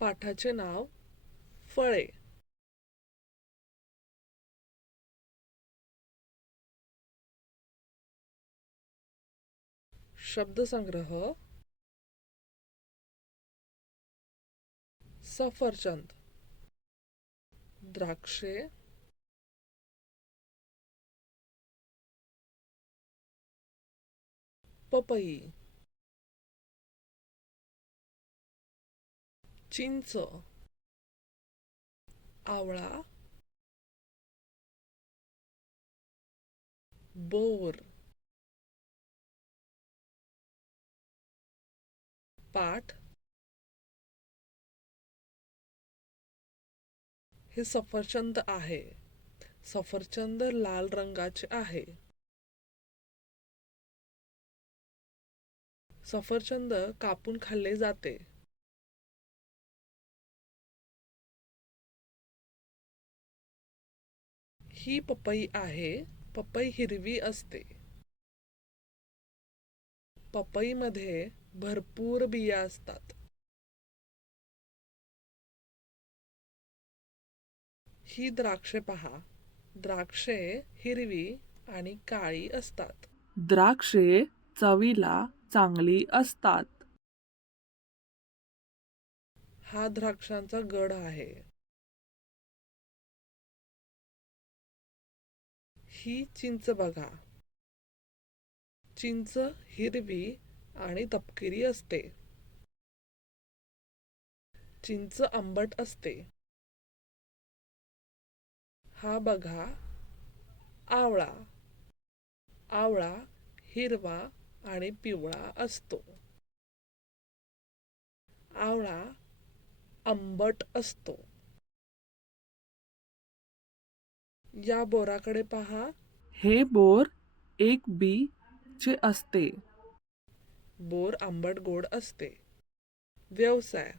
पाठाचे नाव फळे. शब्दसंग्रह सफरचंद, द्राक्षे, पपई, चिंच, आवळा, बोर, पाट. हे सफरचंद आहे. सफरचंद लाल रंगाचे आहे. सफरचंद कापून खाल्ले जाते. ही पपई आहे. पपई हिरवी असते. पपईमध्ये भरपूर बिया असतात. ही द्राक्षे पहा. द्राक्षे हिरवी आणि काळी असतात. द्राक्षे चवीला चांगली असतात. हा द्राक्षांचा गड आहे. ही चिंच बघा. चिंच हिरवी आणि तपकिरी असते. चिंच आंबट असते. हा बघा आवळा. आवळा हिरवा आणि पिवळा असतो. आवळा आंबट असतो. या बोराकडे पहा. हे बोर एक बी चे असते. बोर आंबट गोड असते. व्यवसाय.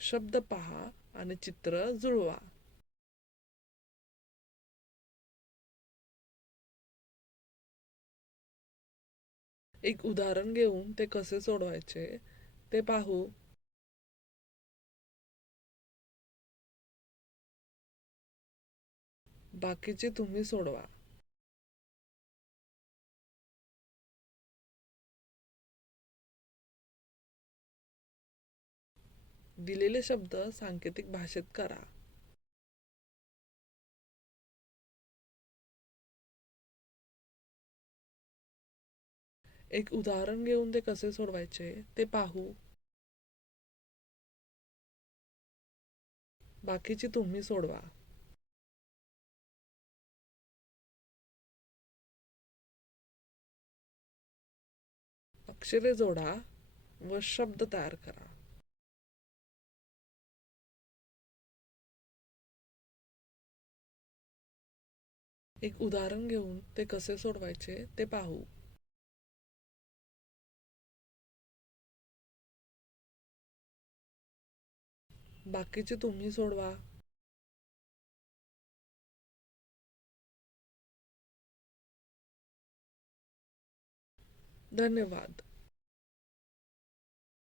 शब्द पहा आणि चित्र जुळवा. एक उदाहरण घेऊन ते कसे सोडवायचे ते पाहू. बाकीचे तुम्ही सोडवा. दिलेले शब्द सांकेतिक भाषेत करा. एक उदाहरण घेऊन ते कसे सोडवायचे ते पाहू. बाकीची तुम्ही सोडवा. अक्षरे जोडा व शब्द तयार करा. एक उदाहरण घेऊन ते कसे सोडवायचे ते पाहू. बाकीचे तुम्ही सोडवा. धन्यवाद.